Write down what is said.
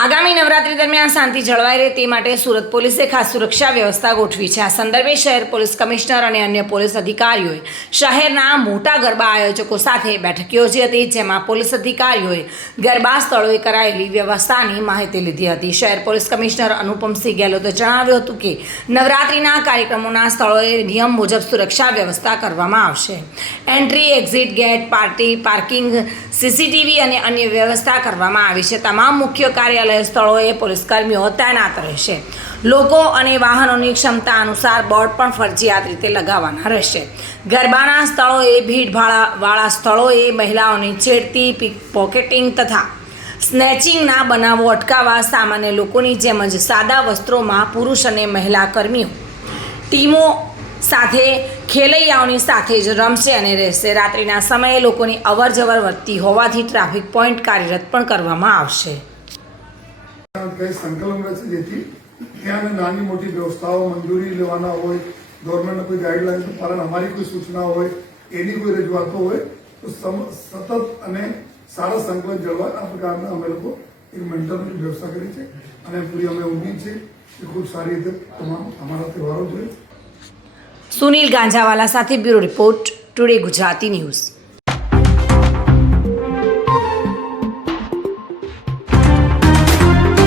આગામી નવરાત્રી દરમિયાન શાંતિ જળવાઈ રહે તે માટે સુરત પોલીસે ખાસ સુરક્ષા વ્યવસ્થા ગોઠવી છે। આ સંદર્ભે શહેર પોલીસ કમિશનર અને અન્ય પોલીસ અધિકારીઓએ શહેરના મોટા ગરબા આયોજકો સાથે બેઠક યોજી હતી, જેમાં પોલીસ અધિકારીઓએ ગરબા સ્થળોએ કરાયેલી વ્યવસ્થાની માહિતી લીધી હતી। શહેર પોલીસ કમિશનર અનુપમસિંહ ગેહલોતે જણાવ્યું હતું કે નવરાત્રીના કાર્યક્રમોના સ્થળોએ નિયમ મુજબ સુરક્ષા વ્યવસ્થા કરવામાં આવશે। Entry, exit gate, parking, CCTV અને અન્ય વ્યવસ્થા કરવામાં આવી છે। તમામ મુખ્ય કાર્યાલય સ્થળોએ પોલીસકર્મીઓ તૈનાત રહેશે। લોકો અને વાહનોની ક્ષમતા અનુસાર બોર્ડ પણ ફરજિયાત રીતે લગાવવાના રહેશે। ગરબાના સ્થળોએ, ભીડભાડવાળા સ્થળોએ મહિલાઓની છેડતી, પોકેટિંગ તથા સ્નેચિંગના બનાવો અટકાવવા સામાન્ય લોકોની જેમ જ સાદા વસ્ત્રોમાં પુરુષ અને મહિલા કર્મીઓ ટીમો સાથે ખેલૈયાઓની સાથે જ રમશે અને રહેશે। રાત્રિના સમયે લોકોની અવરજવર વધતી હોવાથી ટ્રાફિક પોઈન્ટ કાર્યરત પણ કરવામાં આવશે। સંકલન રચે જેથી ત્યાં નાની મોટી વ્યવસ્થાઓ મંજૂરી લેવાના હોય, ગવર્મેન્ટને કોઈ ગાઈડલાઈન પાલન, અમારી કોઈ સૂચના હોય, એની કોઈ રજૂઆતો હોય તો સતત અને સારા સંકલન જળવાય આ પ્રકારના અમે લોકો એક મેન્ટરની વ્યવસ્થા કરી છે અને પૂરી અમે ઉમ્મીદ છે કે ખૂબ સારી રીતે તમામ અમારા તહેવારો જોઈએ। સુનિલ ગાંજાવાલા સાથે bureau report, today Gujarati news.